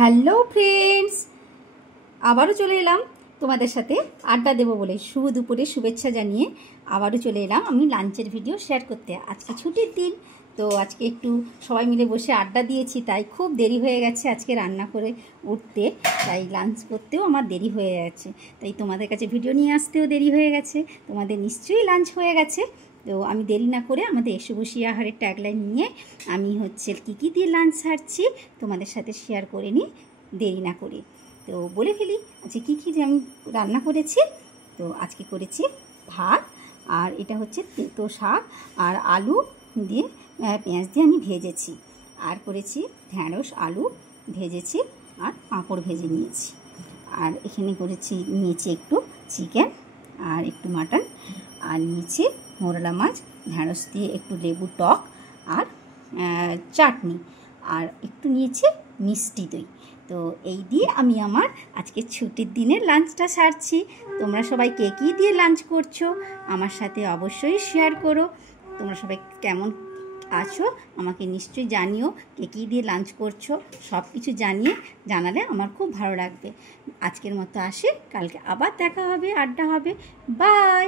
Hello friends, আবারও চলে এলাম তোমাদের সাথে আড্ডা দেবো বলে। শুভ দুপুরে শুভেচ্ছা জানিয়ে আবারও চলে এলাম আমি লাঞ্চের ভিডিও শেয়ার করতে। আজকে ছুটির দিন, তো আজকে একটু সবাই মিলে বসে আড্ডা দিয়েছি, তাই খুব দেরি হয়ে গেছে আজকে রান্না করে উঠতে, তাই লাঞ্চ করতেও আমার দেরি হয়ে গেছে, তাই তোমাদের কাছে ভিডিও নিয়ে আসতেও দেরি হয়ে গেছে। তোমাদের নিশ্চয়ই লাঞ্চ হয়ে গেছে, তো আমি দেরি না করে আমাদের এসে বসি আহারের ট্যাগলাইন নিয়ে আমি কী দিয়ে লাঞ্চ সারছি তোমাদের সাথে শেয়ার করে নিই দেরি না করে। তো বলে ফেলি আজকে কী যে আমি রান্না করেছি। তো আজকে করেছি ভাত, আর এটা হচ্ছে তেঁতো শাক আর আলু দিয়ে পেঁয়াজ দিয়ে আমি ভেজেছি, আর করেছি ঢ্যাঁড়স আলু ভেজেছি, আর পাঁপড় ভেজে নিয়েছি, আর এখানে নিয়েছি একটু চিকেন আর একটু মাটন, আর নিয়েছি মোরলা মাছ, ঢ্যাঁড়স দিয়ে একটু লেবু টক আর চাটনি, আর একটু নিয়েছি মিষ্টি দই। তো এই দিয়ে আমি আমার আজকে ছুটির দিনের লাঞ্চটা সারছি। তোমরা সবাই কে কী দিয়ে লাঞ্চ করছো আমার সাথে অবশ্যই শেয়ার করো। তোমরা সবাই কেমন আছো আমাকে নিশ্চয়ই জানিও, কে কী দিয়ে লাঞ্চ করছো সব কিছু জানালে আমার খুব ভালো লাগবে। আজকের মতো আসি, কালকে আবার দেখা হবে, আড্ডা হবে। বাই।